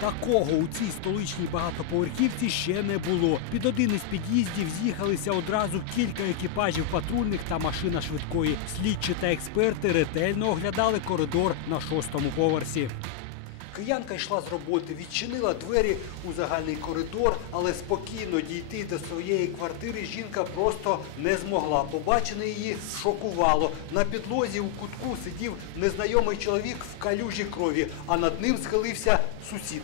Такого у цій столичній багатоповерхівці ще не було. Під один із під'їздів з'їхалися одразу кілька екіпажів патрульних та машина швидкої. Слідчі та експерти ретельно оглядали коридор на шостому поверсі. Киянка йшла з роботи, відчинила двері у загальний коридор, але спокійно дійти до своєї квартири жінка просто не змогла. Побачене її шокувало. На підлозі у кутку сидів незнайомий чоловік в калюжі крові, а над ним схилився сусід.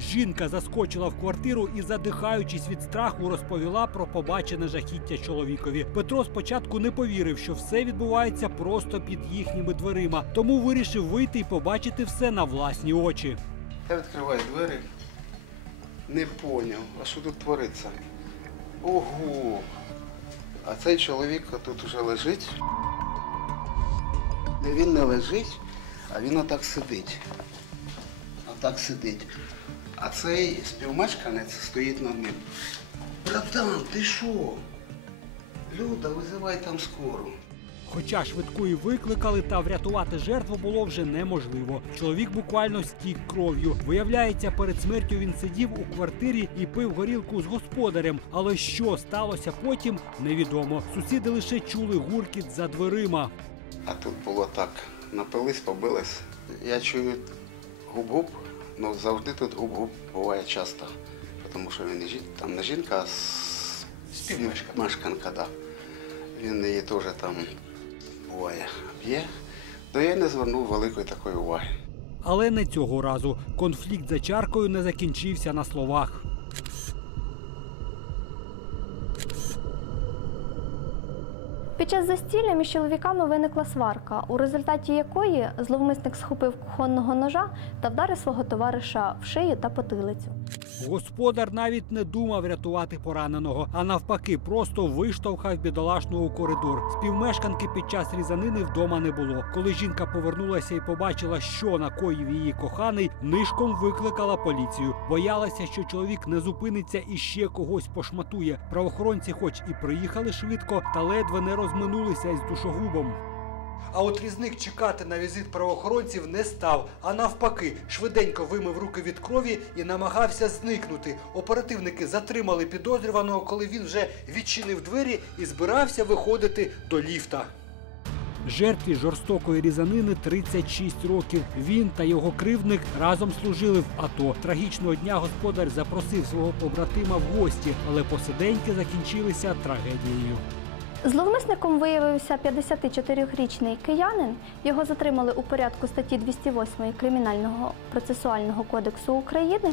Жінка заскочила в квартиру і, задихаючись від страху, розповіла про побачене жахіття чоловікові. Петро спочатку не повірив, що все відбувається просто під їхніми дверима, тому вирішив вийти і побачити все на власні очі. Я відкриваю двері. Не поняв, а що тут твориться? Ого! А цей чоловік тут уже лежить. Він не лежить, а він отак сидить. Отак сидить. А цей співмешканець стоїть над ним. Братан, ти що? Люда, визивай там скору. Хоча швидкої викликали, та врятувати жертву було вже неможливо. Чоловік буквально стік кров'ю. Виявляється, перед смертю він сидів у квартирі і пив горілку з господарем. Але що сталося потім, невідомо. Сусіди лише чули гуркіт за дверима. А тут було так. Напились, побились. Я чую губ-губ, ну завжди тут губ-губ буває часто. Тому що він не там не жінка, а Співмешканка. мешканка, да. Він її теж там буває б'є. То я не звернув великої такої уваги. Але не цього разу. Конфлікт за чаркою не закінчився на словах. Під час застілля між чоловіками виникла сварка, у результаті якої зловмисник схопив кухонного ножа та вдарив свого товариша в шию та потилицю. Господар навіть не думав рятувати пораненого, а навпаки, просто виштовхав бідолашного у коридор. Співмешканки під час різанини вдома не було. Коли жінка повернулася і побачила, що накоїв її коханий, нишком викликала поліцію. Боялася, що чоловік не зупиниться і ще когось пошматує. Правоохоронці, хоч і приїхали швидко, та ледве не розминулися із душогубом. А от різник чекати на візит правоохоронців не став, а навпаки, швиденько вимив руки від крові і намагався зникнути. Оперативники затримали підозрюваного, коли він вже відчинив двері і збирався виходити до ліфта. Жертві жорстокої різанини 36 років. Він та його кривдник разом служили в АТО. Трагічного дня господар запросив свого побратима в гості, але посиденьки закінчилися трагедією. Зловмисником виявився 54-річний киянин. Його затримали у порядку статті 208 Кримінального процесуального кодексу України.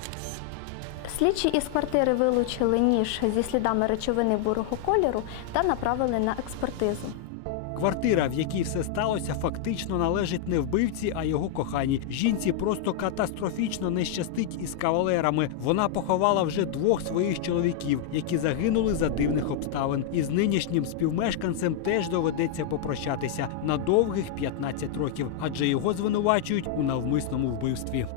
Слідчі із квартири вилучили ніж зі слідами речовини бурого кольору та направили на експертизу. Квартира, в якій все сталося, фактично належить не вбивці, а його коханій. Жінці просто катастрофічно не щастить із кавалерами. Вона поховала вже двох своїх чоловіків, які загинули за дивних обставин. І з нинішнім співмешканцем теж доведеться попрощатися на довгих 15 років, адже його звинувачують у навмисному вбивстві.